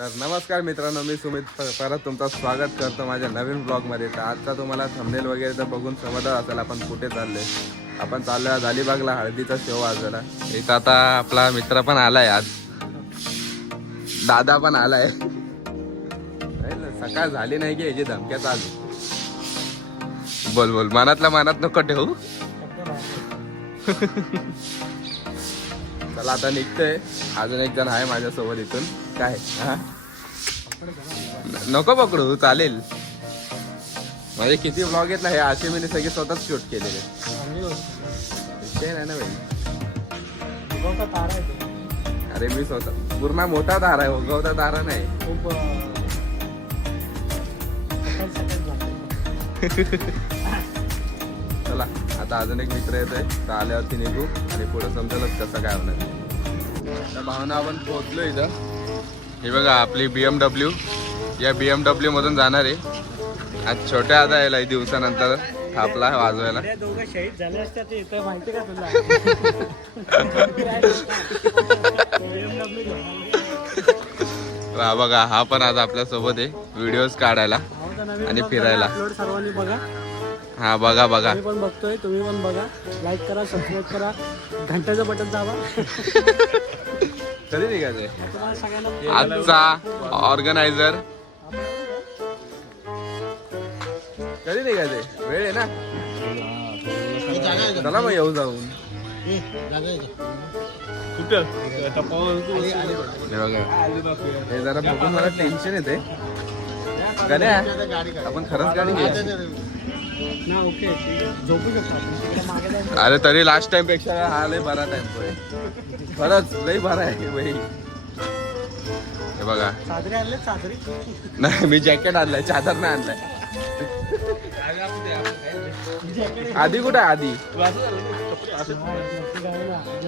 तर नमस्कार मित्रांनो, मी सुमित परत तुमचं स्वागत करतो माझ्या नवीन ब्लॉगमध्ये. तर आजचा तुम्हाला थंबनेल वगैरे तर बघून समजत असेल आपण कुठे चाललोय. आपण चाललोय अलिबागला हळदीचा शो वाजवायला. इथं आता आपला मित्र पण आलाय, आज दादा पण आलाय. सकाळ झाली नाही की याची धमक्या चालू. बोल बोल, मनातल्या मनात नको ठेवू. चला आता निघतोय. अजून एक जण आहे माझ्यासोबत इथून. काय हा नको पकडू, चालेल. म्हणजे किती ब्लॉग आहेत ना हे, असे मी सगळे स्वतःच शूट केलेले. विषय नाही ना भाई. अरे मी स्वतः पूर्ण मोठा तारा आहे, उगवता तारा नाही. चला आता अजून एक मित्र येतोय, तर आल्यावरती निघू आणि पुढे समजेलच कसं काय होणार. तर भावना आपण पोहोचलो इथं. हे बघा आपली BMW. या BMW मधून जाणार आहे. आज छोट्या आता यायला दिवसानंतर थापला वाजवायला. शहीद झाले असतात इथं, माहिती का तुला? बघा हा पण आज आपल्या सोबत आहे व्हिडिओज काढायला आणि फिरायला. सर्वांनी बघा. हा बघा बघा, मी पण बघतोय, तुम्ही पण बघा. लाईक करा, सबस्क्राईब करा, घंट्याचं बटन दाबा. कधी निघायचंय तुम्हाला सगळ्यांना आजचा ऑर्गनायझर? कधी निघायचंय? वेळ आहे ना. चला मग येऊ जाऊन. हे जरा बघून मला टेन्शन येते. गड्या आपण खरंच गाडी घ्यायची. ना ओके, झोपू शकतो. अरे तरी लास्ट टाइम पेक्षा हा लय बरा टाइम होय. खरंच लय बरा आहे भाई. हे बघा, चादरी आणले, चादरी नाही मी जॅकेट आणलाय, चादर नाही आणलाय. आधी कुठे आहे?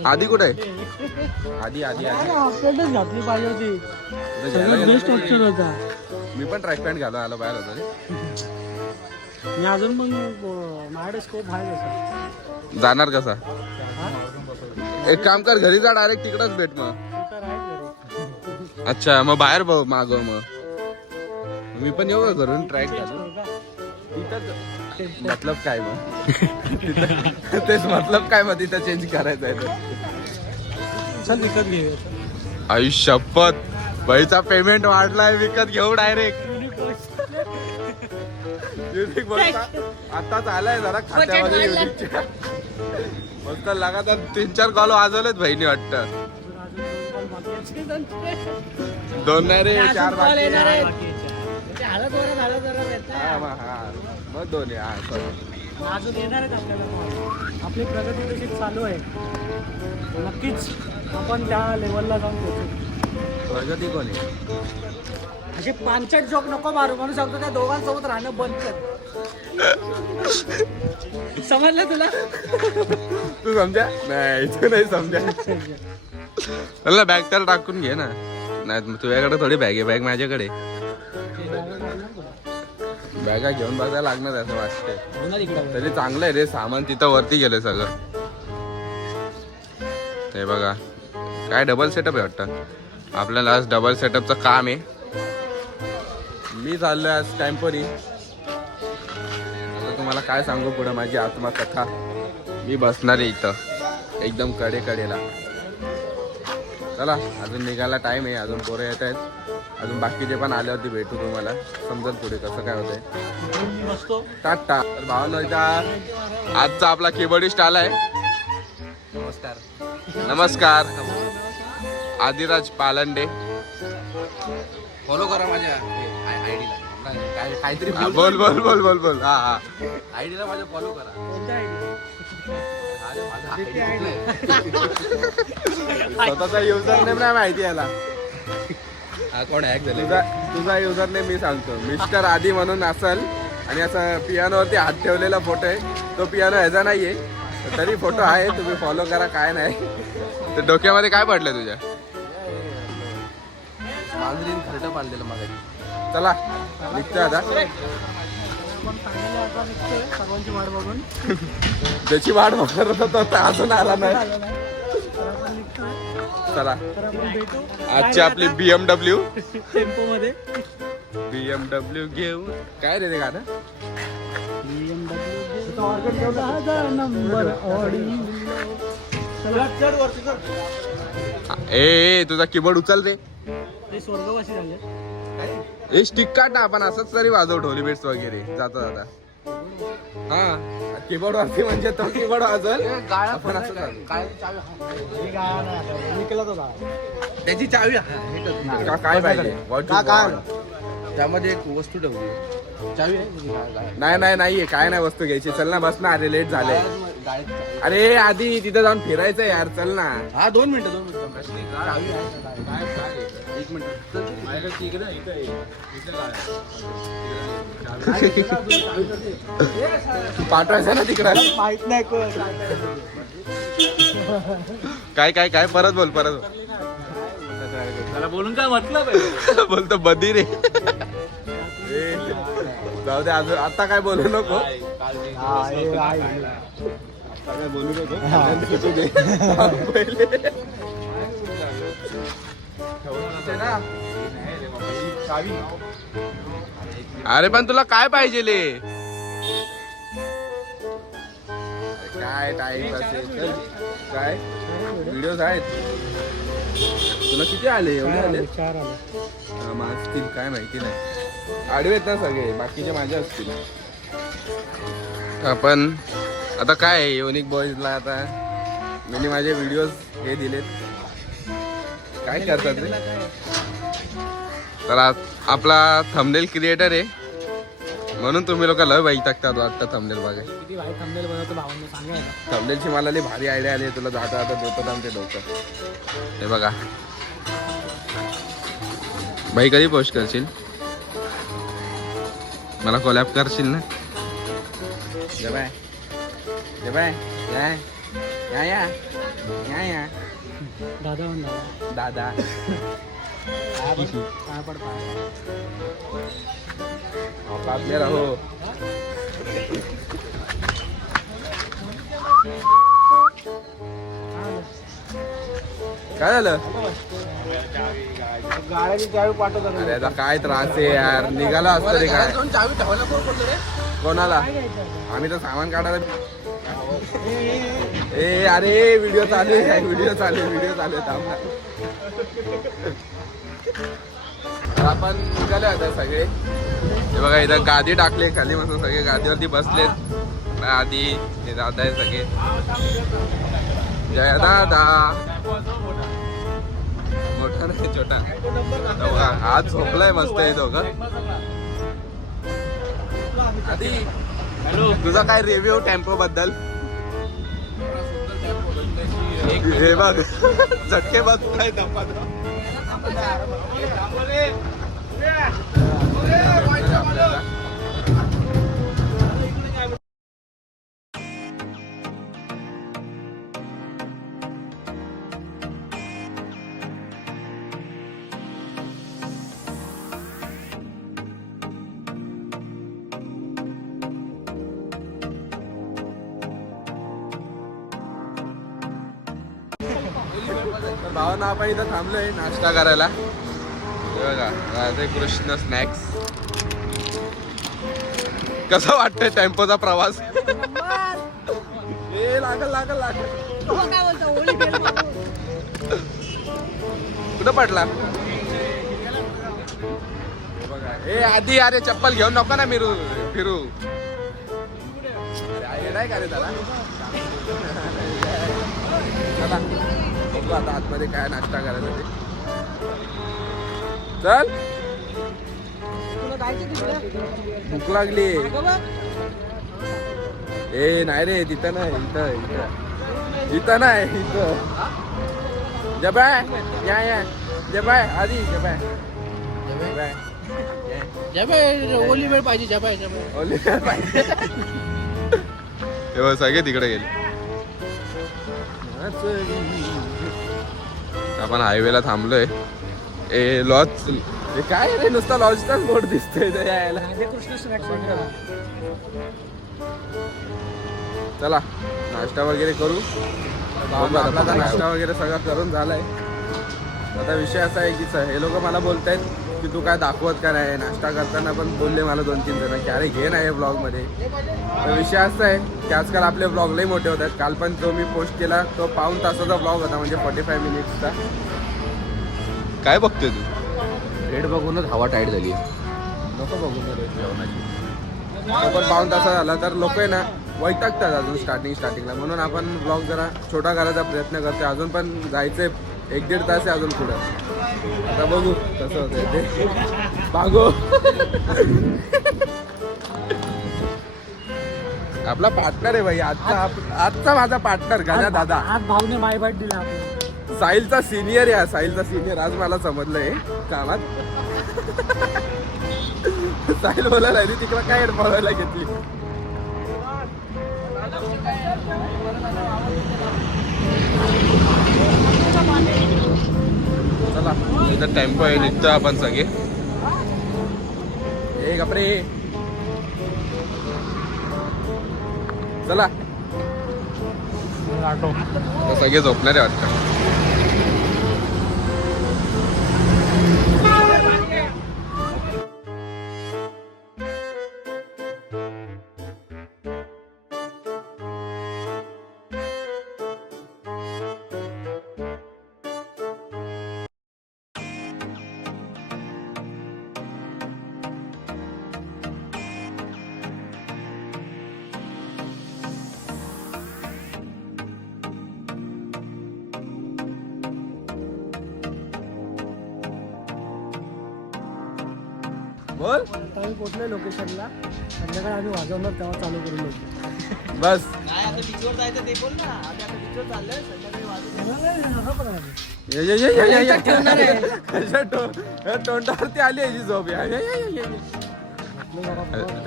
आधी कुठे आहे? आधी आधी आधी आपल्यालाच घातली पाहिजे होती. बेस्ट ऑप्शन होता. मी पण ट्रॅक पॅन्ट घालून आलो बाहेर होतो रे. मी अजून मग माझ्याकडे स्कोप आहे. जाणार कसा? एक काम कर, घरी जा डायरेक्ट, तिकडच भेट मग. अच्छा मग बाहेर मागव. मग मी पण येऊ का घरून ट्रॅक घालून? मतलब काय मग? तेच मतलब काय मग तिथं चेंज करायचं आहे तर. चल विकत घेऊया. आयुष्यपत बाईचा पेमेंट वाढलाय, विकत घेऊ डायरेक्ट. युनिक आताच आलाय जरा खात्यामध्ये युनिकच्या. मस्त लगातार 3-4 कॉल वाजवलेत बहिणी वाटतं. 2 नाही रे, 4 बाकी. मग 2 अजून येणार आहेत आपल्याला. आपली प्रगती तशी चालू आहे. नक्कीच आपण त्या लेवलला जाऊन पोहोचू. प्रगती कोणी? असे 5 जोक नको मारू, म्हणून सांगतो त्या दोघांसोबत राहणं बंद कर. समजलं तुला? तू समजा नाही, तू नाही समजा. मला बॅग तर टाकून घे ना. नाही तुझ्याकडे थोडी बॅग आहे, बॅग माझ्याकडे. बॅगा घेऊन बघायला लागणार असं वाटतंय. तरी चांगलं आहे रे सामान, तिथं वरती गेलंय सगळं. हे बघा काय डबल सेटअप आहे वाटतं. आपल्याला आज डबल सेटअपचं काम आहे. मी चाललोय आज टेम्पोरी. आता तुम्हाला काय सांगू पुढं माझी आत्मकथा. मी बसणार आहे इथं एकदम कडेला. चला अजून निघायला टाइम आहे, अजून पोरं येत आहेत. अजून बाकीचे पण आल्यावरती भेटू, तुम्हाला समजेल पुढे कसं काय होतंय. टाटा. तर भावना आजचा आपला कीबोर्डिस्ट आलाय. नमस्कार. नमस्कार. आदिराज पालंडे. फॉलो करा माझ्या आयडीला. काहीतरी बोल बोल बोल बोल बोल. हा हा, आयडीला माझ्या फॉलो करा. स्वतःचा युजर नेम नाही माहिती याला. कोण हॅक झाले? तुझा युजर नेम मी सांगतो. मिस्टर आदी म्हणून असेल. आणि असं पियानोवरती हात ठेवलेला फोटो आहे. तो पियानो ह्याचा नाहीये, तरी फोटो आहे. तुम्ही फॉलो करा. काय नाही. तर डोक्यामध्ये काय पडलं तुझ्या? मांजरीन खरडं पाडलेलं मग. चला निघतोय आता. सर्वांची वाट बघून ज्याची वाट बघत होता तो अजून आला नाही. नाही चला तर आपण भेटू आजची आपली BMW टेम्पो मध्ये. BMW घेऊन काय रे ते गाणं नंबर ए तुझा कीबोर्ड उचल रे ते स्वर्गवासी झाले. ए स्टिक काढ ना आपण असंच तरी वाजव ढोली बेट्स वगैरे जाता जाता. हा कीबोर्ड वरती म्हणजे तो कीबोर्ड वाजल आपण असं चालू. त्याची चावी काय पाहिजे What you want? त्यामध्ये एक वस्तू ठेवली. चावी आहे तुझी गाळ्यात? नाही नाहीये काय नाही वस्तू घ्यायची. चल ना बस ना अरे लेट झाले. गाळ्यात. अरे आधी तिथे जाऊन फिरायचं यार चल ना. हा 2 मिनिटं. चावी आहे. 1 मिनिट. पाठवायचं ना तिकडं. माहित नाही कोण. काय परत बोल परत बोल. त्याला बोलून काय मतलब आहे. बोलतो बदी रे ए, जाऊ दे अजून आता काय बोलू नको. आता काय बोलू नको सुचू दे. पहिले अरे पण तुला काय पाहिजे ले काय टाइम असेल काय व्हिडिओज आहेत तुला किती आले एवढे आले 4 आले. हा, मग असतील काय माहिती नाही. आडवे आहेत ना सगळे बाकीचे माझे असतील. आपण आता काय युनिक बॉईजला आता मी माझे व्हिडिओज हे दिलेत काय करतात रे. तर आपला थंबनेल क्रिएटर आहे म्हणून तुम्ही लोक लय बाई टाकतात वाटतं थंबनेल बघा. किती वाईट थंबनेल बनवतो भावांनी सांगायला. थंबनेलची मला लई भारी आयडिया आली तुला जाता जाता देतो आमचे डोकं. हे बघा बाई कधी पोस्ट करशील मला कोलॅब करशील ना. ये बाय या दादा म्हणला दादा काय पडता. आपले राहो काय झालं गाड्याची चावी पाठवतो. अरे आता काय त्रास आहे यार निघाला असतं रे काय. चावी ठेवायला कोण बोलतो रे? कोणाला आम्ही तर सामान काढायला. ए अरे व्हिडिओ चालू आहे व्हिडिओ चालू आहे थांब ना. तर आपण निघाले आता सगळे. हे बघा इथं गादी टाकले खाली मस्त सगळे गादीवरती बसलेत. आधी हे दादा आहे सगळे. जय दादा मोठा नाही छोटा. बघा आज झोपलाय मस्त आहे दोघं. आधी तुझा काय रिव्ह्यू टेम्पो बद्दल. हे बघ झटके बसताय भावांना आपण इथं थांबलोय नाश्ता करायला. हे बघा राधे कृष्ण स्नॅक्स. कसा वाटतंय टेम्पोचा प्रवास. ए लागल कुठं पडला बघा. ए आधी अरे चप्पल घेऊन नको ना फिरू. नाही का रे त्याला. चला बघू आता आतमध्ये काय नाश्ता करायचा ते. चल भूक लागली. ए नाही रे तिथं नाही इथं नाही इथं. जबाय या जबाय आधी जबाय ओली वेळ पाहिजे. जबाय ओली पाहिजे. तेव्हा सगळे तिकडे गेले. आपण हायवेला थांबलोय. ए लॉज काय रे नुसता लॉजचाच बोर्ड दिसतोय यायला. Krishna snacks centre. चला नाश्ता वगैरे करू बघू आता आपला नाश्ता वगैरे सगळं करून झालाय. आता विषय असा आहे की हे लोक मला बोलतायत की तू काय दाखवत का नाही. नाश्ता करताना पण बोलले मला 2-3 जण की अरे घे नाही ब्लॉगमध्ये. तर विषय असा आहे की आजकाल आपले ब्लॉग लई मोठे होतात. काल पण जो मी पोस्ट केला तो 1.5 तासाचा ब्लॉग होता, म्हणजे 45 मिनिट्सचा. काय बघतोय तू? रेड बघूनच हवा टाईट झाली. नको बघू रे जेवणाची. तो पण 1.5 तासा झाला तर लोक आहे ना वैतागतात अजून स्टार्टिंगला. म्हणून आपण ब्लॉग जरा छोटा करायचा प्रयत्न करतो. अजून पण जायचंय 1-1.5 तास आहे अजून पुढं. आता बघू कसं होतंय ते. बागो आपला पार्टनर आहे भाई आजचा माझा पार्टनर गजा दादा. आज भाऊने मायबाट दिला आपल्याला. साहिलचा सिनियर आहे. साहिलचा सिनियर आज मला समजलंय कामात. साहिल बोलायला आली तिकडं काय बोलायला घेतली. चला इथं टेम्पो आहे, निघतो आपण सगळे. ए गपरे चला. आता सगळे झोपणारे वाटतं. बोल. आता आम्ही पोहोचलोय लोकेशनला. संध्याकाळी आम्ही वाजवणार तेव्हा चालू करू लोक. बस नाही आता बीचवर जायचं ते बोल ना. आता बीचवर चाललंय संध्याकाळी तोंडावरती आली याची झोप.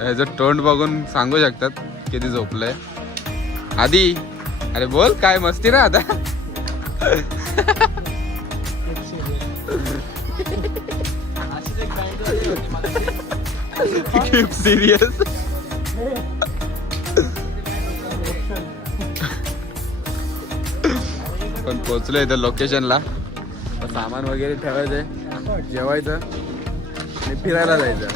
याचं तोंड बघून सांगू शकतात किती झोपलंय. आधी अरे बोल काय मस्ती ना आता. सिरियस पण पोचलो इथं लोकेशनला. सामान वगैरे ठेवायचंय, जेवायचं आणि फिरायला जायचं.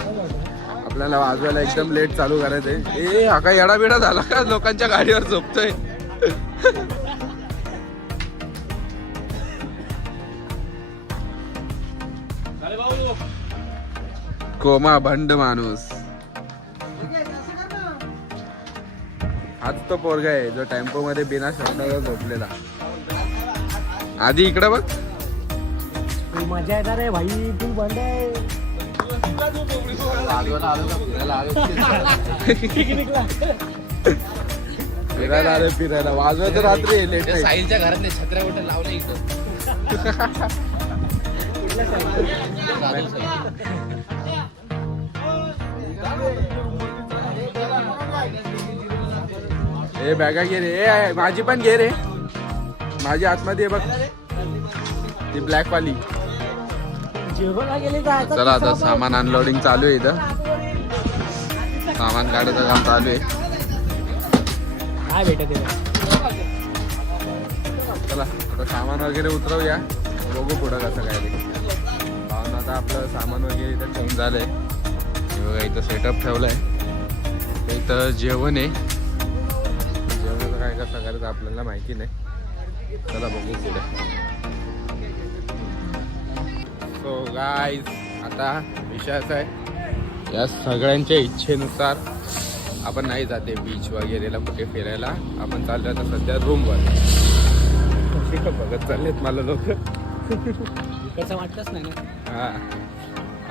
आपल्याला वाजवायला एकदम लेट चालू करायचंय. ए हा काय येडाबिडा झाला का लोकांच्या गाडीवर झोपतोय. कोमा भंड माणूस. हाच तो पोरगा आहे जो टेम्पो मध्ये बिना शब्दावर झोपलेला. आधी इकडं बघ. मजा येणार आहे भाई. तू बंद आहे. फिरायला आले फिरायला. वाजवायचं रात्री लेट नाही. साहिलच्या घरातले छत्र्या कुठे लावले इथं. ए बॅगा घे रे. ए माझी पण घे रे. माझी आतमध्ये बघ ती ब्लॅक वाली. जेवणाला गेले जायचं. चला आता सामान अनलोडिंग चालू आहे इथं. सामान काढायचं काम चालू आहे. काय भेटत आहे. चला आता सामान वगैरे उतरवूया. बघू पुढं कसं काय ते. पाहून आता आपलं सामान वगैरे इथं ठेवून झालंय. हे बघा इथं सेटअप ठेवलाय. इथं जेवण आहे. जेवणाचं काय कसं करायचं आपल्याला माहिती नाही. चला बघू पुढे. सो गाईज आता विषय असा आहे या सगळ्यांच्या इच्छेनुसार आपण नाही जाते बीच वगैरेला कुठे फिरायला. आपण चाललो आता सध्या रूमवर. बघत चाललेत मला लोक. कसं वाटतच नाही ना. हा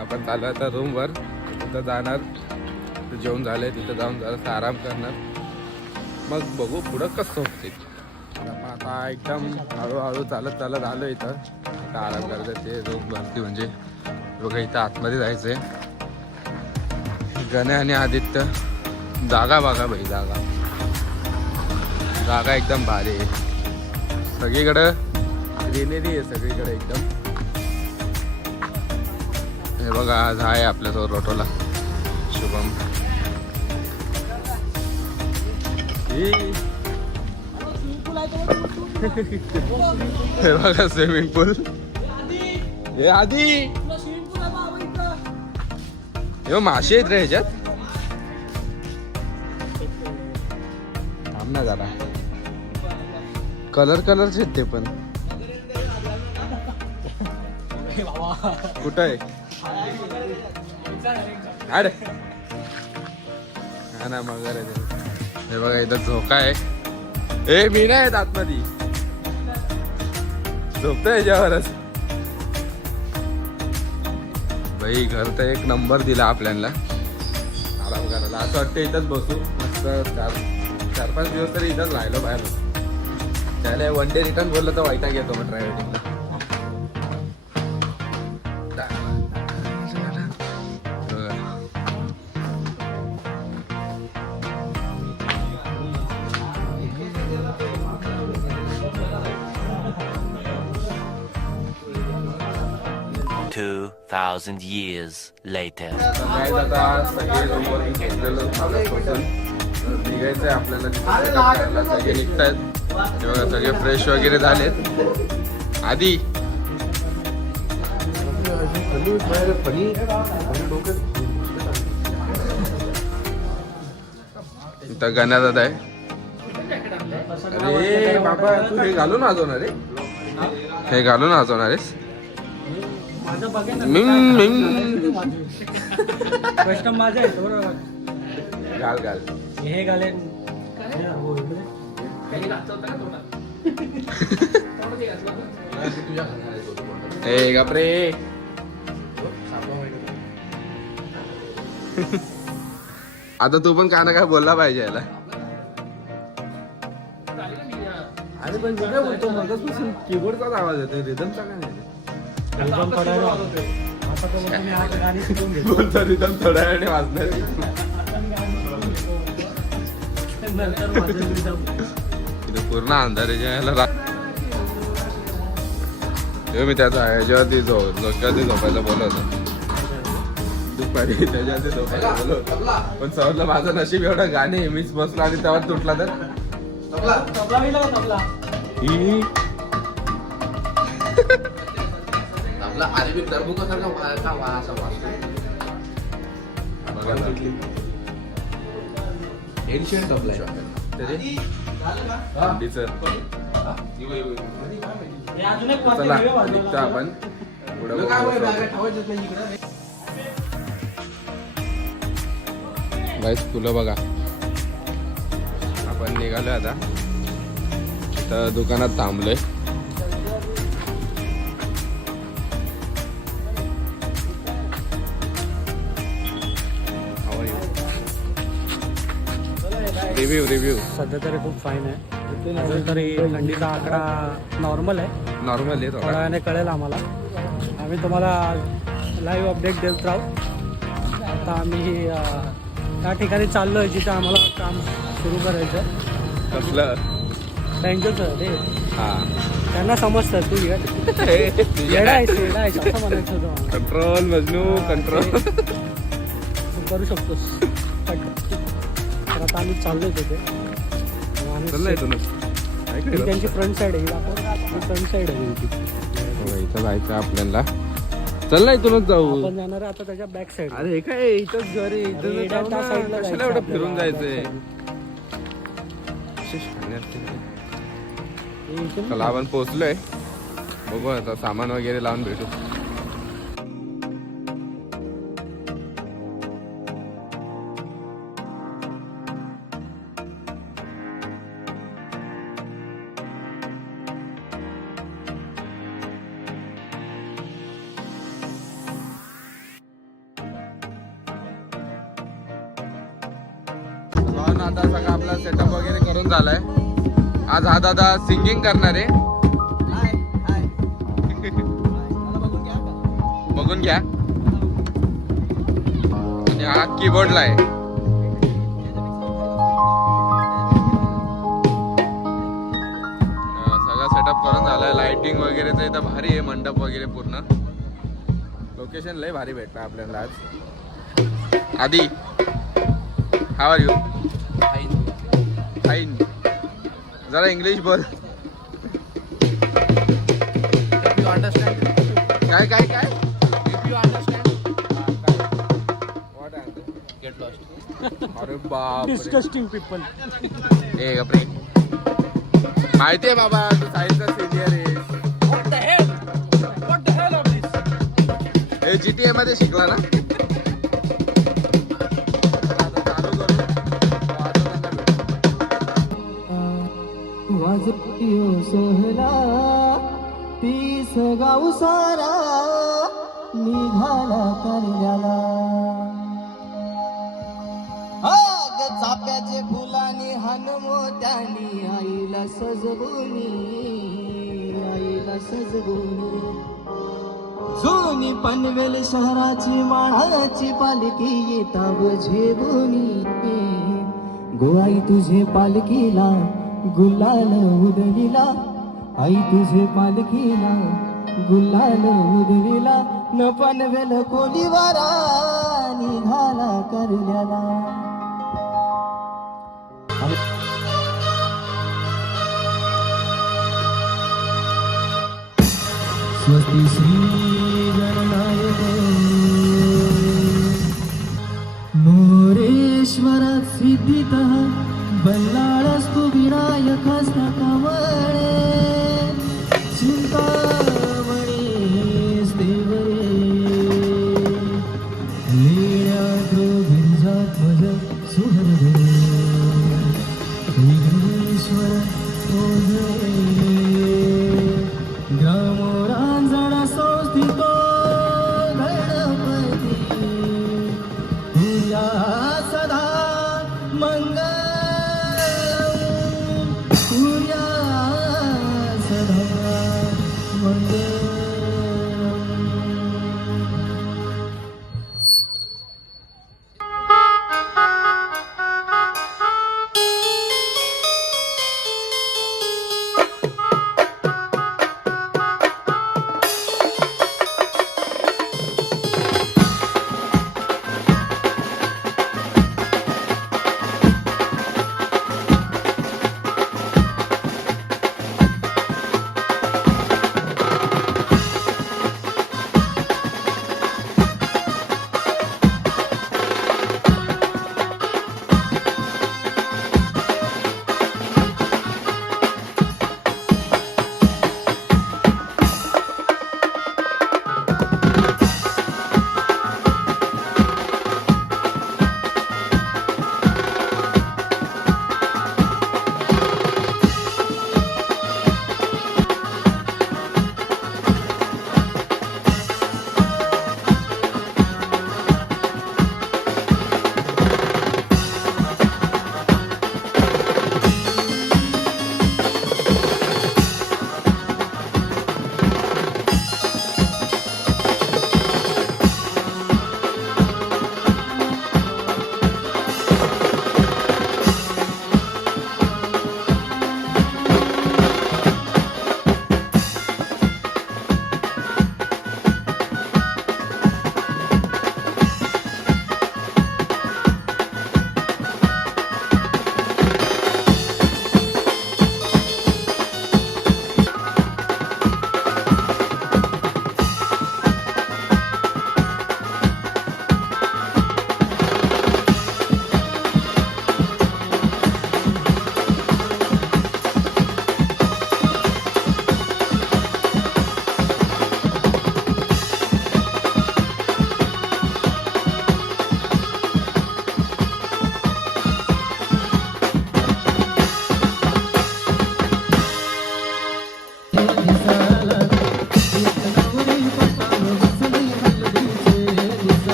आपण चाललो आता रूमवर. तिथं जाणार, जेवण झालंय तिथं जाऊन जरासा आराम करणार. मग बघू पुढं कसं होते. आता एकदम हळूहळू चालत आलो इथं. आता आराम करायचं ते रूम वरती. म्हणजे बघा इथं आतमध्ये जायचंय. गण्या आणि आदित्य. जागा बघा भाई. जागा एकदम भारी आहे. सगळीकडं ग्रीनरी आहे सगळीकडे एकदम. हे बघा आज आहे आपल्यासोबत रोटोला शुभम. हे बघा स्विमिंग पूल. हे आधी हे मासे आहेत रे ह्याच्यात. थांब ना जरा. कलरचे आहेत ते पण. कुठं आहे अरे हा ना मगर आहे ते. हे बघा इथं झोका आहे. ए मी नाही आतमध्ये झोपतोय याच्यावरच. भाई घर तर एक नंबर दिला आपल्याला आराम करायला. असं वाटतं इथंच बसू मस्त. 4-5 दिवस तरी इथंच राहिलो बाहेर. त्याला वन डे रिटर्न बोललं तर वैताग येतो मग ट्रॅव्हलिंगला. 2,000 years later. आता सगळे रूमवरून घेतलेलं पासून निघायचंय आपल्याला. सगळे निघतायत. हे बघा सगळे फ्रेश वगैरे झालेत. आधी इथं गाण्यात दादा आहे. अरे बाबा तू हे घालून वाजवणार रे. हे घालून वाजवणार आहेस. माझं बघेन ना. प्रश्न माझा आहे बरोबर. घाल हे घालेन. ए गपरे. आता तू पण काय ना काय बोलला पाहिजे याला. अरे पण मी काय बोलतो मगाचपासून कीबोर्डचाच आवाज येतो. रिदमचा काय नाही. रिदम पडायला आता तर मग मी आज गाणी शिकून घेतो. बोलतो रिदम थोड्या वेळाने वाजणार. नंतर माझं रिदम. इथे पूर्ण अंधार आहे. याला मी त्याचा ह्याच्यावरती झोपायला बोलवतो. दुपारी त्याच्यावरती झोपायला बोलवतो. पण समजलं माझं नशीब एवढं गाणे मीच बसलो आणि तेव्हा तुटला तर तबला मिळाला का तबला? आपला अरेबिक दरबुकासारखा असा वाजतो. एन्शियंट तबला आहे. हे अजून एक पाच चला वेगळे वाजवलं. निघतो आपण पुढे. गाईस फुलं बघा. आपण निघालोय आता. तर दुकानात थांबलोय. रिव्ह्यू सध्या तरी खूप फाईन आहे. अजून तरी थंडीचा आकडा नॉर्मल आहे. नॉर्मल आहे थोड्या वेळाने कळेल आम्हाला. आम्ही तुम्हाला लाईव्ह अपडेट देत राहू. आता आम्ही त्या ठिकाणी चाललो आहे जिथे आम्हाला काम सुरू करायचं. कसलं त्यांचंच रे. हा त्यांना समजतं. तू येडा आहेस असं म्हणायचं होतं मला. Control Majnu control. तू करू शकतोस. तर आता आम्ही चाललोय तिथे. चाललंय आणि ही त्यांची फ्रंट साईड आहे. फ्रंट साईड आहे इथे. इथं जायचं आपल्याला. चाललंय तुला जाऊ. आपण जाणार आहे आता त्याच्या बॅक साईड. अरे हे काय इथंच घर आहे. इथं त्या साईडला कशाला एवढं फिरून जायचंय. चला आपण पोहोचलोय. बघू आता सामान वगैरे लावून भेटू. आता सगळं आपला सेटअप वगैरे करून झालाय. आज हा दादा सिंगिंग करणार आहे. बघून घ्या. आणि हा कीबोर्डला आहे. सगळा सेटअप करून झालाय. लाइटिंग वगैरे तर इथं भारी आहे. मंडप वगैरे पूर्ण. लोकेशन लय भारी भेटणार आपल्याला आज. आधी हाव आर यू. फाईन. जरा इंग्लिश बोल. If you understand. काय काय काय If you understand. Get lost. अरे बाप डिस्कस्टिंग पीपल. ए गप्रे माहितीये बाबा तू सायन्सचा सिनियर आहे What the hell? What the hell of this? हे GTA मध्ये शिकला ना आता चालू करू वाजवताना भेटू. वाजपियो सोहरा तीस गाव सारा निघाला करण्याला आग चाप्याचे फुलाने हान मोत्यानी आईला सजवूनी जुनी पनवेल शहराची माळाची पालखी येता बझेबुनी गोआई तुझे पालखीला गुलाल उधळीला आई तुझे पालखीला गुलाल उधळीला न पनवेल कोलीवारा निघाला करण्याला स्वस्ति श्री गणनायक मोरेश्वर सिद्धितः बल्लाळस्तु विनायकस्तकमळे चिंतामणी देवरे लीळाद्रो गिरिजात्मज सुहृदे विघ्नेश्वर ओझरे ग्रामोरांजण संस्थितो गणपती तुझ्या सदा मंगल तुझ्या सदा मंगल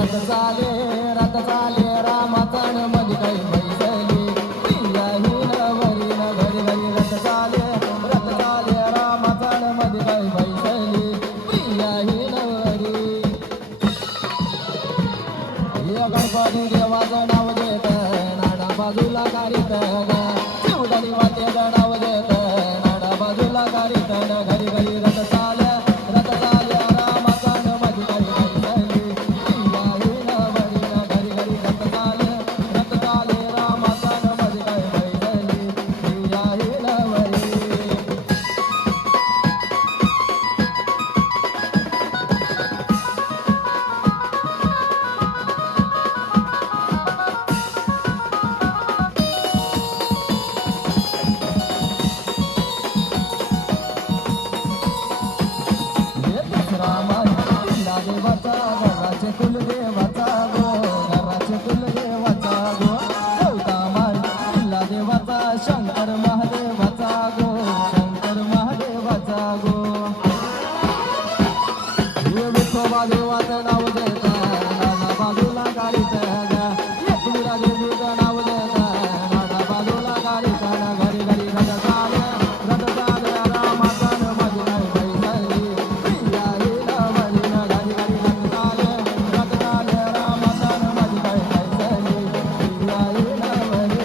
रथ चाले रामाचा मध्ये काही बैसली प्रिया हिलवरी न घरी घरी रथ चाले रामाचा मध्ये काही बैसली प्रिया हिलवरी या गणपती देवाचं नाव घेत नाना बाजूला गाडीत शिवदानी वाटे नाव घेत नाना बाजूला गाडीत घरी घरी रथ चाले रामाचा मध्ये काही बैसली प्रिया हिलवरी न घरी घरी रथ चाले रामाचा मध्ये काही बैसली प्रिया हिलवरी देवाचा घराचे कुलदेवाचा गो घराचे कुलदेवाचा गो चौदामाळ किल्ला देवाचा शंकर महादेवाचा गो शंकर महादेवाचा गो विठोबा देवाचं नाव देत नाना बाजूला गाडीत एकविरा देवीचं नाव देत नाना बाजूला गाडीत घरी घरी रथ चाले रामाचा मध्ये काही बैसली प्रिया हिलवरी न घरी घरी रथ चाले रामाचा मध्ये काही बैसली प्रिया हिलवरी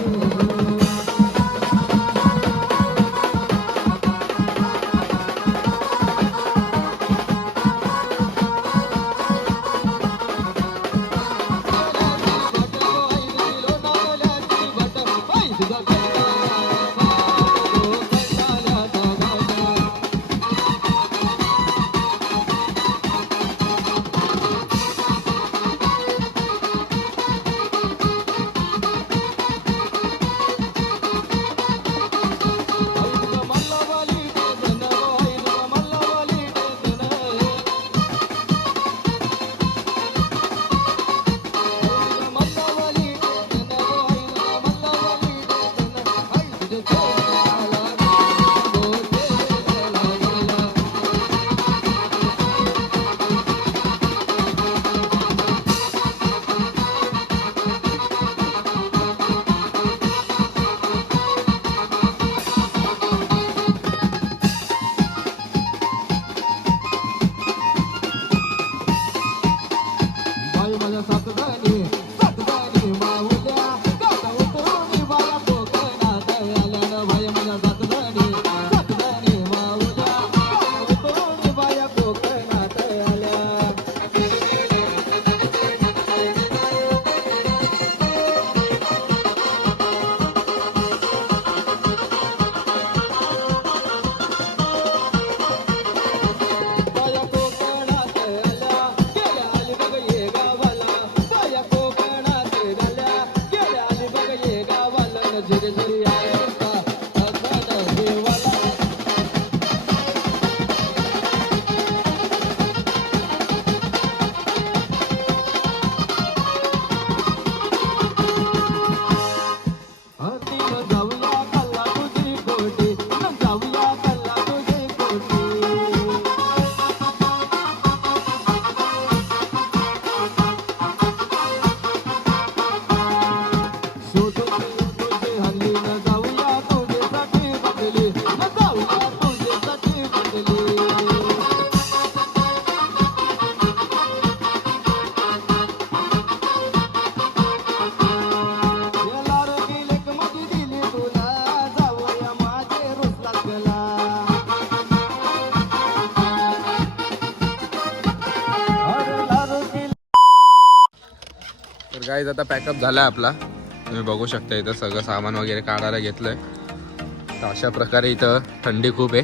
बाई माझ्या सातगानी माऊल्या गाता उतरून बाया कोकणात आल्यानं बाई माझ्या सातगानी माऊल्या गाता उतरून बाया कोकणात आल्या बाया कोकणात आल्या गेल्या आली बघ ये गावाला बाया कोकणात आल्या गेल्या आली बघ ये गावाला झिरी झिरी आहे का अगन देवाला हत्तीनं जाऊया कल्ला तुझी कोटी जाऊया कल्ला तुझी कोटी तुझे हल्ली न जाऊया तुझ्यासाठी बदली न जाऊया तुझ्यासाठी बदली याला रोगी लेक मध्ये दिली तुला जाऊया माझे रुसलात गला हरला रोगी तर गाईज आता पॅकअप झाला आपला. तुम्ही बघू शकता इथं सगळं सामान वगैरे काढायला घेतलंय. तर अशा प्रकारे इथं थंडी खूप आहे.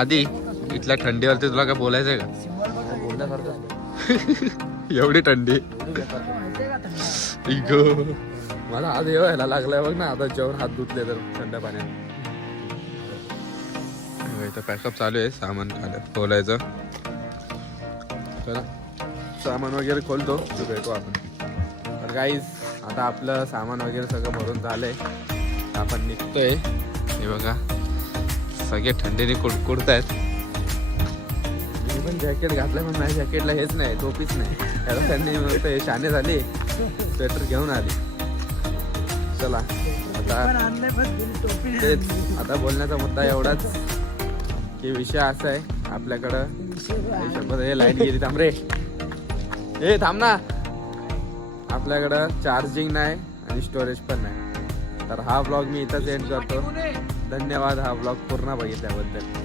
आधी इथल्या थंडीवरती तुला काय बोलायचंय का? एवढी थंडी इगो. मला आज येवायला लागलाय बघ ना. आता जेवण हात धुतले तर थंड पाण्यात. इथं पॅकअप चालू आहे. सामान खोलायचं. चला सामान वगैरे खोलतो तर भेटू आपण. तर गाईज आता आपलं सामान वगैरे सगळं भरून झालंय. आपण निघतोय. हे बघा सगळे थंडीने कुडकुडतायत. पण जॅकेट घातलं पण माझ्या जॅकेटला हेच नाही, टोपीच नाही. त्याला त्यांनी म्हणतो हे शाने झाले, स्वेटर घेऊन आले. चला आता पण आणले पण टोपी नाही तेच आणली. आता बोलण्याचा मुद्दा एवढाच की विषय असा आहे आपल्याकडं. हे शपथ, हे लाईट गेली, थांब रे, हे थांब ना. आपल्याकडं चार्जिंग नाही आणि स्टोरेज पण नाही. तर हा ब्लॉग मी इथंच एंड करतो. धन्यवाद हा ब्लॉग पूर्ण बघितल्याबद्दल.